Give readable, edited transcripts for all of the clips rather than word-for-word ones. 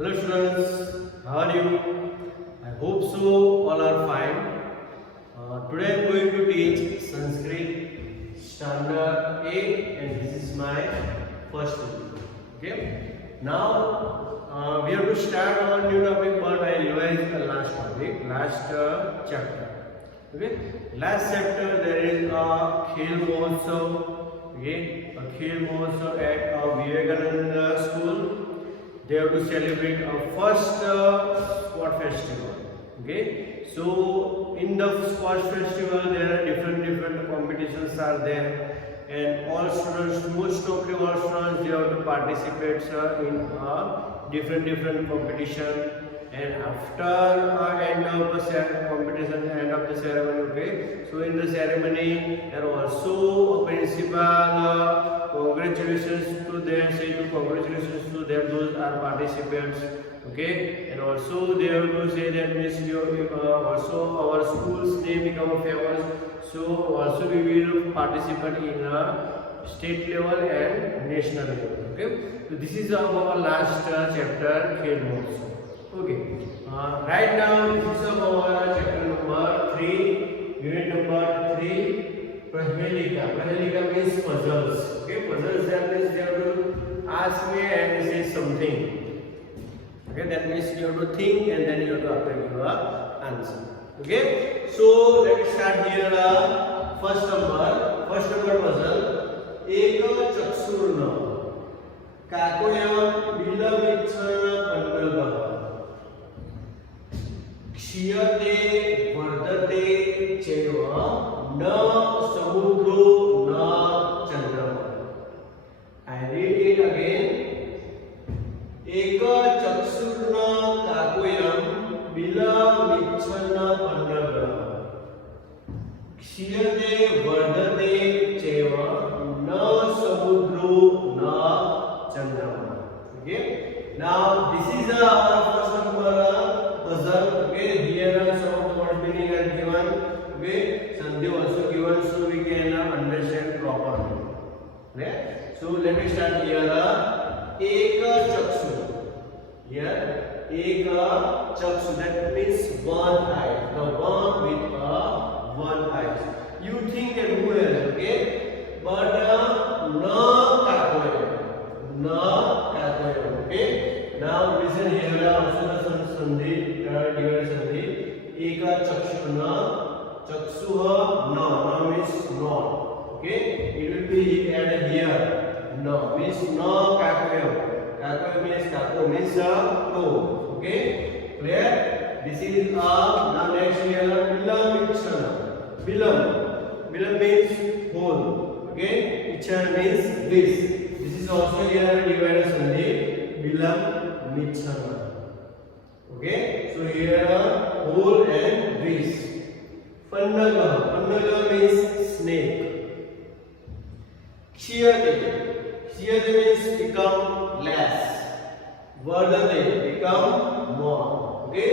Hello students, how are you? I hope so all are fine. Today I am going to teach Sanskrit Standard 8 and this is my first video. Okay. Now we have to start our new topic but I revised the last topic, last chapter. Okay. Last chapter there is a Khel Mahotsav. Okay. A Khel Mahotsav at Vivekananda school. They have to celebrate our first sport festival. Okay, so in the sport festival there are different competitions are there, and all students, most of the all students, they have to participate in different competition. And after end of the competition, end of the ceremony, okay, so in the ceremony there are also a principal congratulations to them, say to congratulations to them, those are participants, okay, and also they have to say that means also our school's name become famous, so also we will participate in a state level and national level. Okay, so this is our last chapter, Khel Mahotsav. Okay, right now this is our chapter number 3, unit number 3, Prahelika. Prahelika means puzzles. Okay, puzzles, that means you have to ask me and say something. Okay, that means you have to think and then you have to apply your answer. Okay, so let's start here. First number puzzle. Ek chaksurna kakoyam bilavichana pandalbha क्षीयते वर्धते चैव न समुद्रो न चंद्रमा. I read it again. एक चक्षुर्न काकोयम बिलमिच्छन्न पंडग्रह क्षीयते वर्धते चैव न समुद्रो न चंद्रमा. Okay, now this is our first number puzzle. Okay, here some of the word meaning are given. Okay, sandhi also given, so we can understand properly. Okay, so let me start here. Ek chakshu. Here, ek chakshu, that means one eye. The one with one eye. You think that who else? Okay, but na kakoyam. Na kakoyam. Okay, now listen here. Also the sandhi. Divided sandhi. Eka chakshuna, chaksuha na means not. Okay, it will be added here. No means no kakoyam. Kakoyam means kako means no. Okay, clear? This is now next here bilam ichana. Bilam means whole. Okay, ichana means this. This is also here divided sandhi. Bilam michana. Okay, so here whole and this. Pannaga means snake. Kshiyate means become less. Vardhate become more. Okay,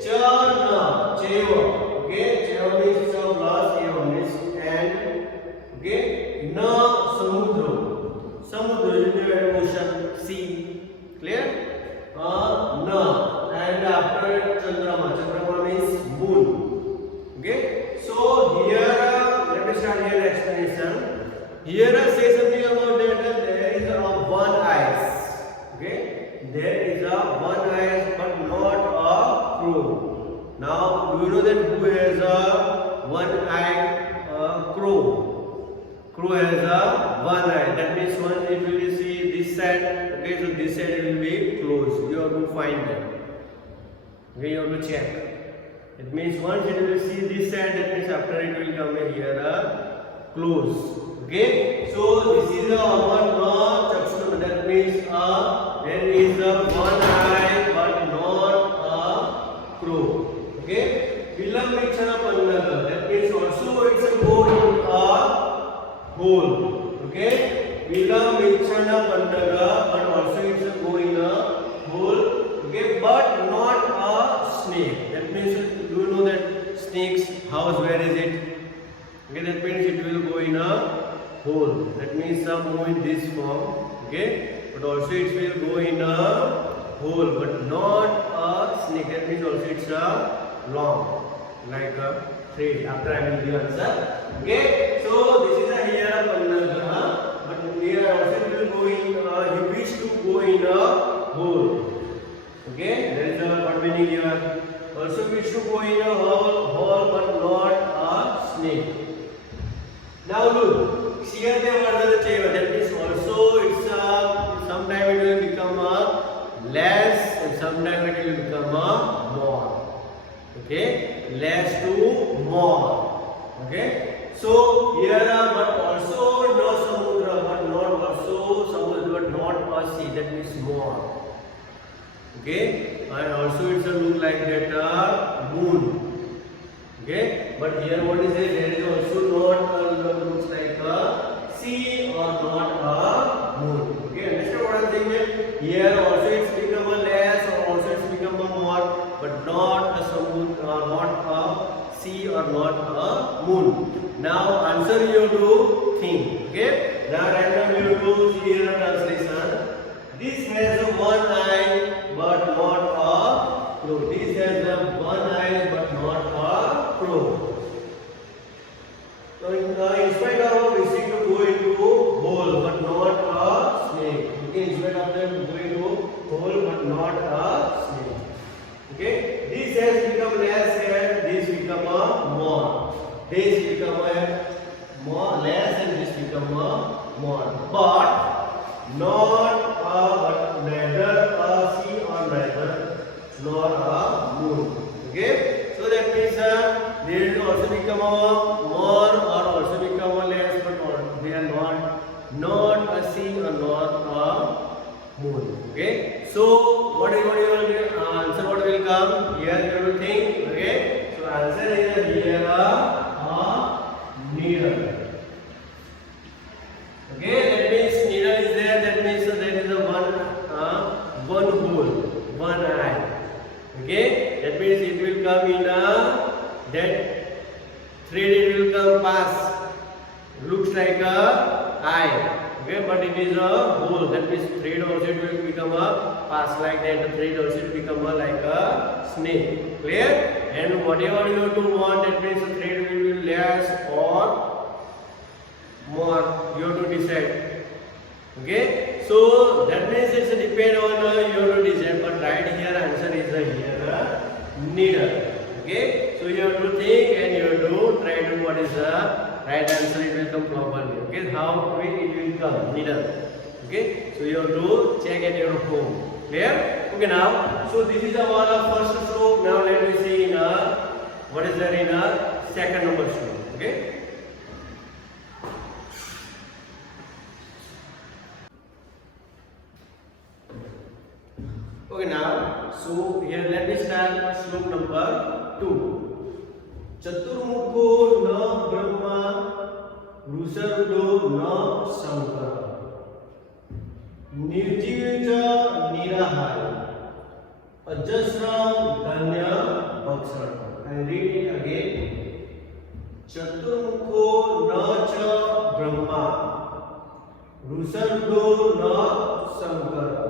chana cheva. Okay, cheva means plus, eva means and. Okay, na samudra is the ocean, sea. Clear? Na. And after Chandrama means moon. Okay, so here let me start here explanation. Here say something about that there is a one eyes. Okay, there is a one eyes but not a crow. Now do you know that who has a one eye? Crow. Crow has a one eye. That means once it will see this side. Okay, so this side will be closed. You have to find that. Okay, you have to check. It means once it will see this side, that means after it will come here close. Okay, so this is our chakshuna. That means there is a one eye but not a crow. Okay, bilam michana pannaga. That means also it's a go in a hole. Okay, bilam michana pannaga, but also it's a go in a hole. Okay, but not a snake. That means you know that snake's house, where is it? Okay, that means it will go in a hole. That means some move in this form. Okay, but also it will go in a whole, but not a snake. That means also it's a long, like a thread. After I will give answer. Okay. So this is a here Pannagraha, but here also it will go in. He wish to go in a hole. Okay. There is a what meaning here. Also wish to go in a hole, but not a snake. Now look, here they were the chair. That means also it's sometime it will become a less and sometime it will become a more. Okay, less to more. Okay, so here but also no samudra, but not also samudra, but not a sea. That means more. Okay, and also it's a look like that moon. Okay, but here what is it? There is also not looks like a sea or not a moon. Okay, understand what I am saying? Here also it's become a less or also it's become a more, but not a moon or not a sea or not a moon. Now answer you have to think. Okay, now random you have to see here translation. This has a one eye but not a crow. This has a one eye but not a crow. So in spite of wishing to go into hole but not a snake. Okay, in spite of them going to hole but not a snake. Okay, this has become less and this become a more. This become a more less and this become a more. But not but neither a sea or neither nor a moon. Okay, so that means there will also become a more or also become a less, but they are not a sea or not a moon. Okay, so what you will answer? What will come here? You will think. Okay, so answer is here a needle. Okay, that means needle is there. That means there is a one hole, one eye. Okay, that means it will come in that thread. It will come pass. Looks like a eye. Okay, but it is a hole. That means thread also it will become a pass like that. The thread also it become a like a snake. Clear? And whatever you have to want, that means the thread will be less or more. You have to decide. Okay, so that means it's a depend on you have to decide. But right here answer is here needle. Okay, so you have to think and you have to try to what is the right answer. It will come properly. Okay, how quick it will come needle. Okay, so you have to check at your home. Clear? Okay, now so this is our first stroke. Now let me see in what is there in second number stroke. Okay. Okay, now so here let me start stroke number 2. Chaturmukho na Brahma Rusardo na Shankara Nirjiva Nirahari Ajasram Dhanya Bhaksana. I read it again. Chaturmukho na cha Brahma Rusardo na Shankara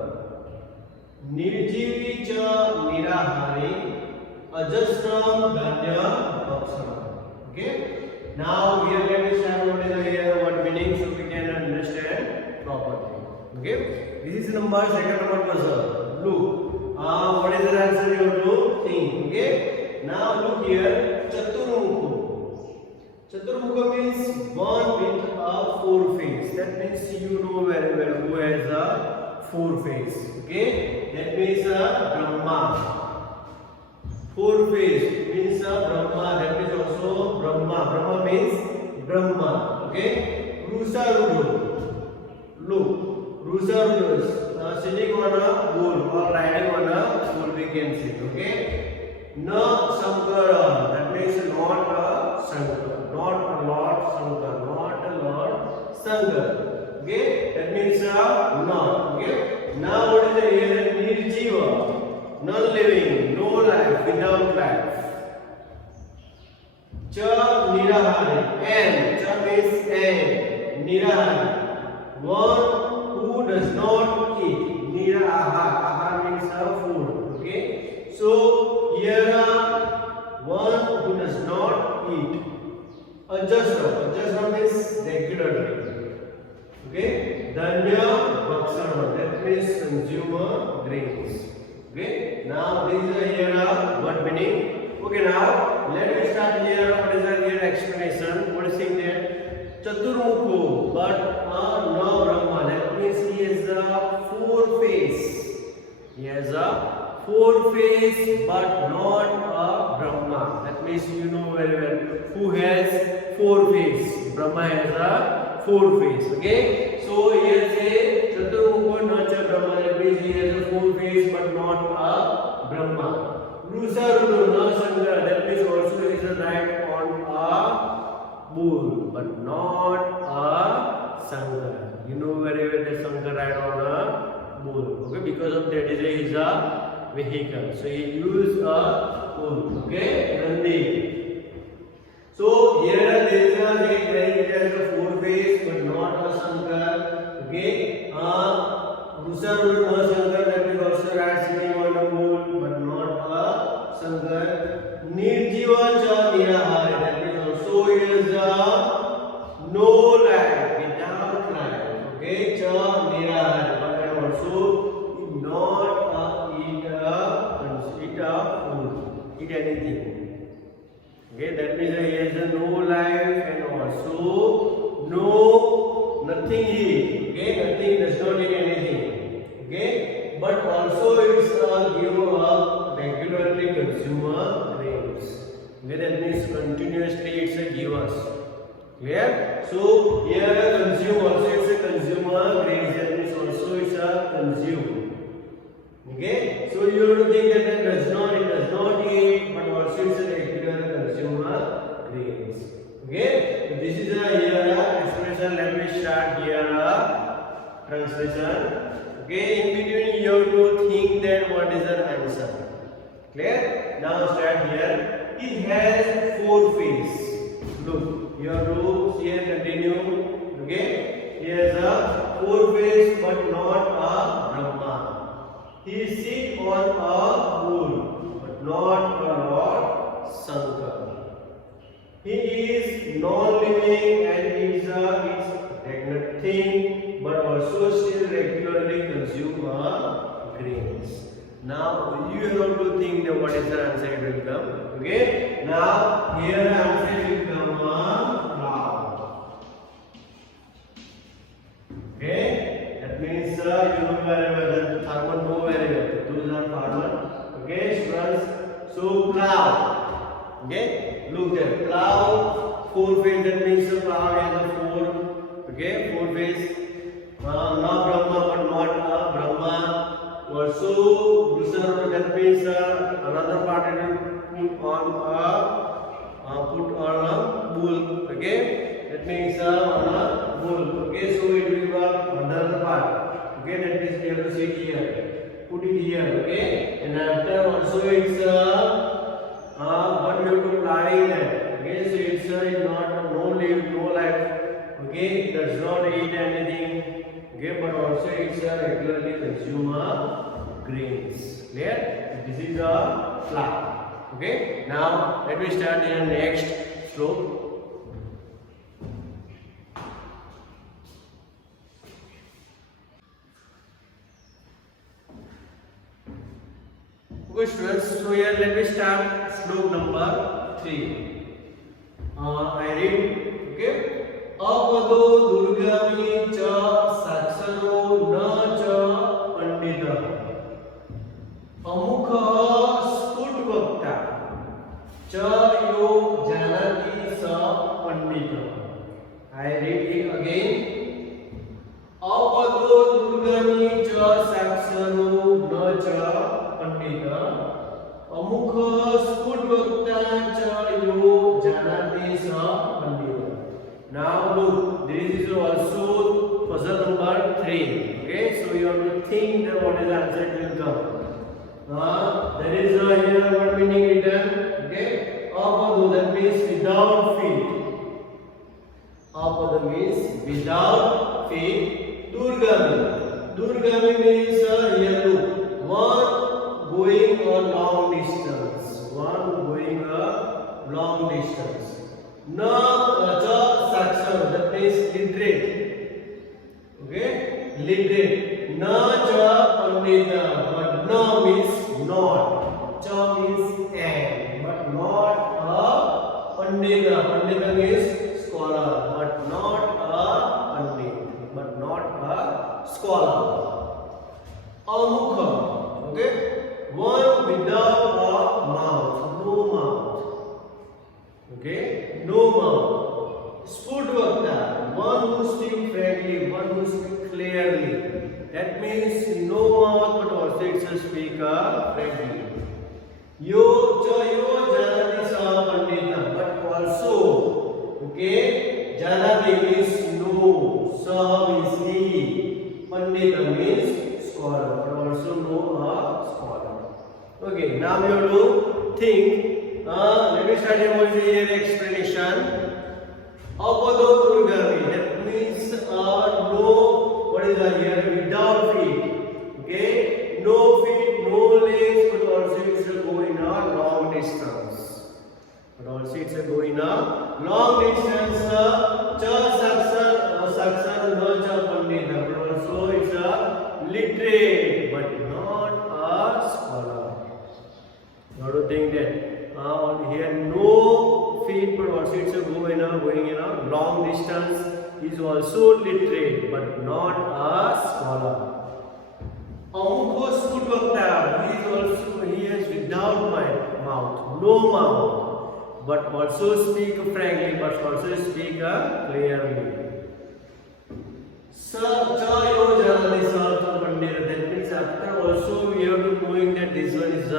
Nirjivi cha Nirahari Ajasram Dhanya Bhaksana. Okay. Now here let me start what is here, what meaning, so we can understand properly. Okay. This is number second number puzzle. Look. What is the answer you have to think. Okay. Now look here. Chaturmukha. Chaturmukha means one with a four face. That means you know very well who has a four face. Okay. That means Brahma. Four face means Brahma. That means also Brahma. Brahma means Brahma. Okay. Rusarudo. Look. Rusarudo is sitting on a bull or riding on a bull, we can see. Okay. Na Sankara. That means not a Sankara. Not a Lord Sankara. Not a Lord Sankara. Okay. That means not. Okay. Now what is the here? Nirjiva. Non-living, no life, without life. Cha Nirahari. And. Cha means and. Nirahari. One who does not eat. Nirahar. Ahar means Dhanya Bhakshana, that means consumer grains. Okay, now this is here what meaning. Okay, now let me start here. What is the here explanation? What is saying there? Chaturmukho, but no Brahma. That means he has a four face. He has a four face, but not a Brahma. That means you know very well who has four face. Brahma has a four face. Okay, so here say Chaturmukho not a Brahma. That means he has a four face, but not a Brahma. Rusarudo no Shankar. That means also he is a ride on a bull, but not a Shankar. You know very well that Shankar ride on a bull. Okay, because of that is a vehicle. So he used a bull. Okay, Nandi. So here there is a four face, but not a Shankar. Okay, Rusarudo no Shankar. That means also ride sitting on a bull, but not a Shankar. Nirjiva cha nirahari. That means also is a no life, without life. Okay, cha nirahari, but also not eat food, eat anything. Okay, that means he has no life and also no nothing eat. Okay, nothing, does not eat anything. Okay, but also it's give regularly consumer grains. Okay, that means continuously it's a give us. Clear? So here consume also it's a consumer grains. That means also it's a consume. Okay, so you have to think that it does not eat, but also it's a regular consumer grains. Okay, so this is a here explanation. Let me start here translation. Okay, in between you have to think that what is the answer. Clear? Now start here. It has four face. Look, you have to see and continue. Okay, he has a four face, but not a Brahma. He sit on a bull, but not a Lord Shankar. He is non-living and is nothing, but also still regularly consume grains. Now you have to think that what is the answer it will come. Okay. Now here answer will come plow. Okay. That means you know very well that farmer know very well. Those are farmer. Okay, students. So plow. Okay. Look there. Plow. Four face. That means the plow has a four. Okay. Four face. Not Brahma, but not Brahma. Also, that means another part it will put on a bull. Okay, that means on a bull. Okay, so it will be another part. Okay, that means we have to sit here, put it here. Okay, and after also it's what we have to apply that. Okay, so it's not no life. Okay, it does not eat anything. Okay, but also it's a regularly consumer grains. Clear? This is a plow. Okay. Now let me start here next slope. Okay, students. So here let me start slope number 3. I read. Okay. Apado durgami cha saksano na cha pandita amukha spudvakta cha yo janati sa pandita. I read it again. Apado durgami cha saksano na cha pandita amukha spudvakta cha yo janati sa pandita. Now look, this is also puzzle number 3. Okay, so you have to think that what is the answer will come. There is here what meaning written. Okay, apadu, that means without feet. Apadu means without feet. Durgami means here look, one going a long distance. Na that means literate. Okay, literate. Na cha pandita, but na means not. Cha means and, but not a pandita. Pandita means scholar, but not a pandit, but not a scholar. Amukha, okay, one without a mouth, no mouth, okay, no mouth. Spurtvakta, one who speaks frankly, one who speaks clearly. That means no mouth, but also it's a speaker frankly. Yo janati sa pandita, but also, okay, janati means no, sa means he, pandita means scholar, but also know a scholar. Okay, now you have to think. Let me start here explanation. Apadodurgami, that means no, what is that here? Without feet. Okay, no feet, no legs, but also it's a go in a long distance. But also it's a go in a long distance. Cha saksan, no cha pandita, but also it's a literate, but not a scholar. You have to think that here no feet, but also it's a going in a long distance. Is also literate, but not a scholar. Amukho Spurtvakta, he has without mouth, no mouth, but also speak frankly, but also speak clearly. That means after also we have to knowing that this one is a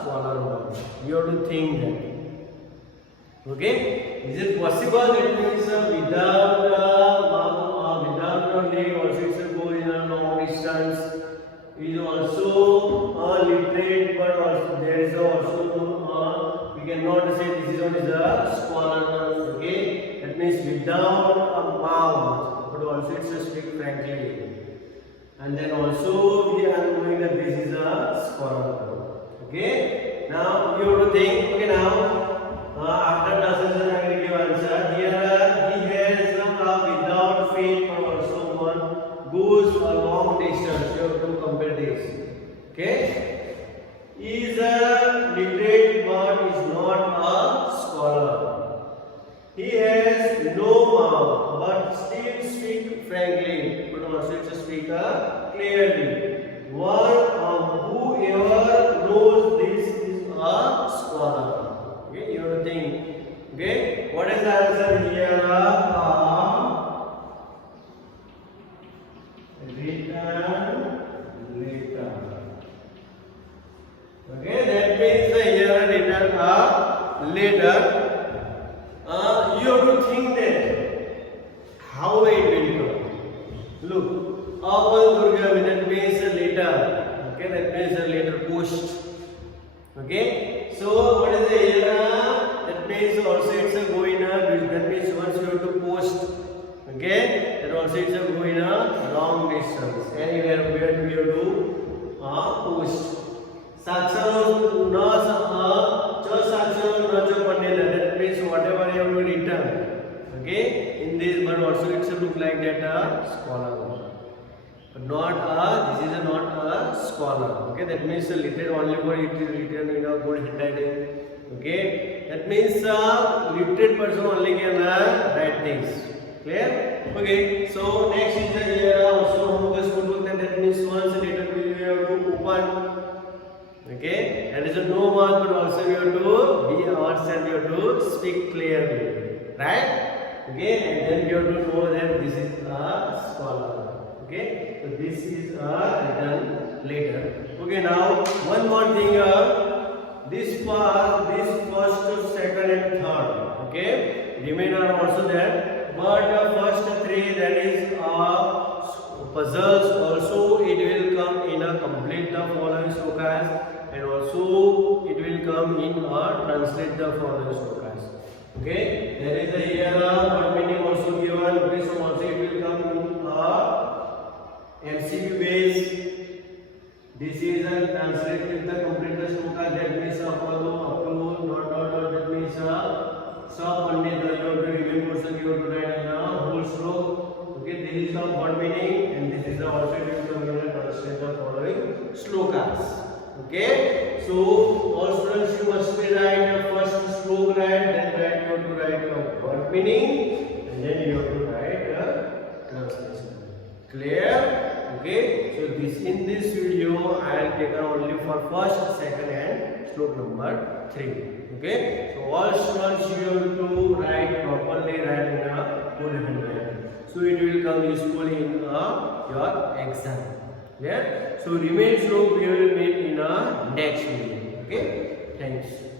scholar one. You have to think that. Okay, is it possible? That means without leg also it's a go in a long distance. Is also literate, but also there is also we cannot say this is one is a scholar one. Okay, that means without a mouth, but also it's a speak frankly. And then also we are knowing that this is a scholar. Okay, now you have to think. Okay, now after translation I will give answer. Here he has without feet, but also one goes a long distance. You have to compare this. Okay, is a literate but is not a scholar. He has no mouth, but still speak frankly, but also it's a speaker clearly. One whoever knows this is a scholar. Okay, you have to think. Okay, what is the answer here? Written later. Okay, that means here written later. You have to think that how it will come. Look, Apadodurgami, that means later. Okay, that means later post. Okay, so what is the here? That means also it's a go in a, that means once you have to post. Okay, that also it's a go in a long distance. Anywhere where we have to post. Saksharo na cha saksharo na cha pandita, that means whatever you have to return. Okay, in this, but also it's a look like that scholar. But not this is not a scholar. Okay, that means literate only for it is written in a good handwriting. Okay, that means literate person only can write things. Clear? Okay, so next is the here also focus Spurtvakta, that means once later we have to open. Okay, that is a no mouth, but also we have to be ourselves, we have to speak clearly. Right? Okay, and then you have to know that this is a scholar. Okay, so this is written later. Okay, now one more thing. This first, second, and third. Okay, remainder also there. But the first three, that is puzzles. Also, it will come in a complete the following slokas, and also it will come in translate the following slokas. Okay, there is a here word meaning also given. Okay, so also it will come in MCQ base. This is a translate with the complete the sloka. That means apado, dot. That means sa pandita. You have to remember, so you have to write in a whole sloka. Okay, this is the word meaning, and this is the also it will come in translate the following slokas. Okay, so all students, you must be write the first slok, right? Then you have to write the word meaning, and then you have to write the translation. Clear? Okay, so this in this video I will take only for first, second, and slok number 3. Okay, so all students you have to write properly, write in a full handwriting. So it will come useful in your exam. Yeah. So remain slok we will meet in a next video. Okay. Thanks.